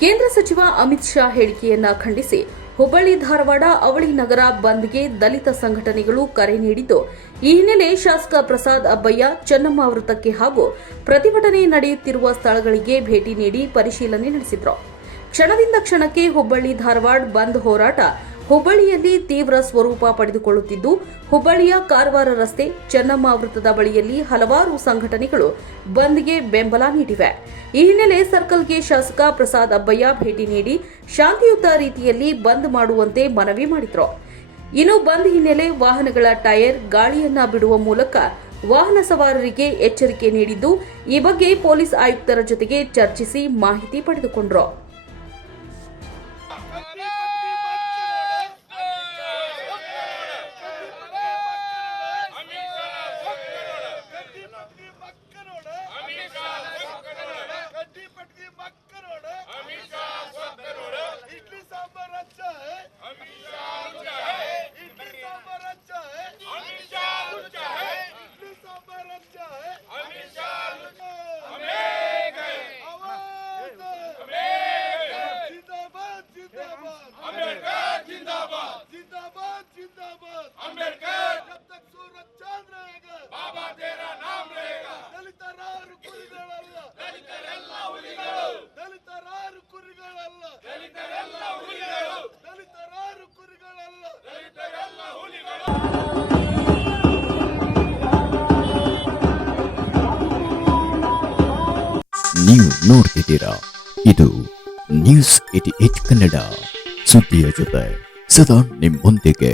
ಕೇಂದ್ರ ಸಚಿವ ಅಮಿತ್ ಶಾ ಹೇಳಿಕೆಯನ್ನ ಖಂಡಿಸಿ ಹುಬ್ಬಳ್ಳಿ ಧಾರವಾಡ ಅವಳಿ ನಗರ ಬಂದ್ಗೆ ದಲಿತ ಸಂಘಟನೆಗಳು ಕರೆ ನೀಡಿದ್ದು, ಈ ಹಿನ್ನೆಲೆ ಶಾಸಕ ಪ್ರಸಾದ್ ಅಬ್ಬಯ್ಯ ಚೆನ್ನಮ್ಮ ವೃತ್ತಕ್ಕೆ ಹಾಗೂ ಪ್ರತಿಭಟನೆ ನಡೆಯುತ್ತಿರುವ ಸ್ಥಳಗಳಿಗೆ ಭೇಟಿ ನೀಡಿ ಪರಿಶೀಲನೆ ನಡೆಸಿದರು. ಕ್ಷಣದಿಂದ ಕ್ಷಣಕ್ಕೆ ಹುಬ್ಬಳ್ಳಿ ಧಾರವಾಡ ಬಂದ್ ಹೋರಾಟ ಹುಬ್ಬಳ್ಳಿಯಲ್ಲಿ ತೀವ್ರ ಸ್ವರೂಪ ಪಡೆದುಕೊಳ್ಳುತ್ತಿದ್ದು, ಹುಬ್ಬಳ್ಳಿಯ ಕಾರವಾರ ರಸ್ತೆ ಚೆನ್ನಮ್ಮ ವೃತ್ತದ ಬಳಿಯಲ್ಲಿ ಹಲವಾರು ಸಂಘಟನೆಗಳು ಬಂದ್ಗೆ ಬೆಂಬಲ ನೀಡಿವೆ. ಈ ಹಿನ್ನೆಲೆ ಸರ್ಕಲ್ಗೆ ಶಾಸಕ ಪ್ರಸಾದ್ ಅಬ್ಬಯ್ಯ ಭೇಟಿ ನೀಡಿ ಶಾಂತಿಯುತ ರೀತಿಯಲ್ಲಿ ಬಂದ್ ಮಾಡುವಂತೆ ಮನವಿ ಮಾಡಿದರು. ಇನ್ನು ಬಂದ್ ಹಿನ್ನೆಲೆ ವಾಹನಗಳ ಟೈರ್ ಗಾಳಿಯನ್ನ ಬಿಡುವ ಮೂಲಕ ವಾಹನ ಸವಾರರಿಗೆ ಎಚ್ಚರಿಕೆ ನೀಡಿದ್ದು, ಈ ಬಗ್ಗೆ ಪೊಲೀಸ್ ಆಯುಕ್ತರ ಜೊತೆಗೆ ಚರ್ಚಿಸಿ ಮಾಹಿತಿ ಪಡೆದುಕೊಂಡರು. ನೀವು ನೋಡ್ತಿದ್ದೀರಾ, ಇದು ನ್ಯೂಸ್ 88 ಕನ್ನಡ, ಸುದ್ದಿಯ ಜೊತೆ ಸದಾ ನಿಮ್ಮೊಂದಿಗೆ.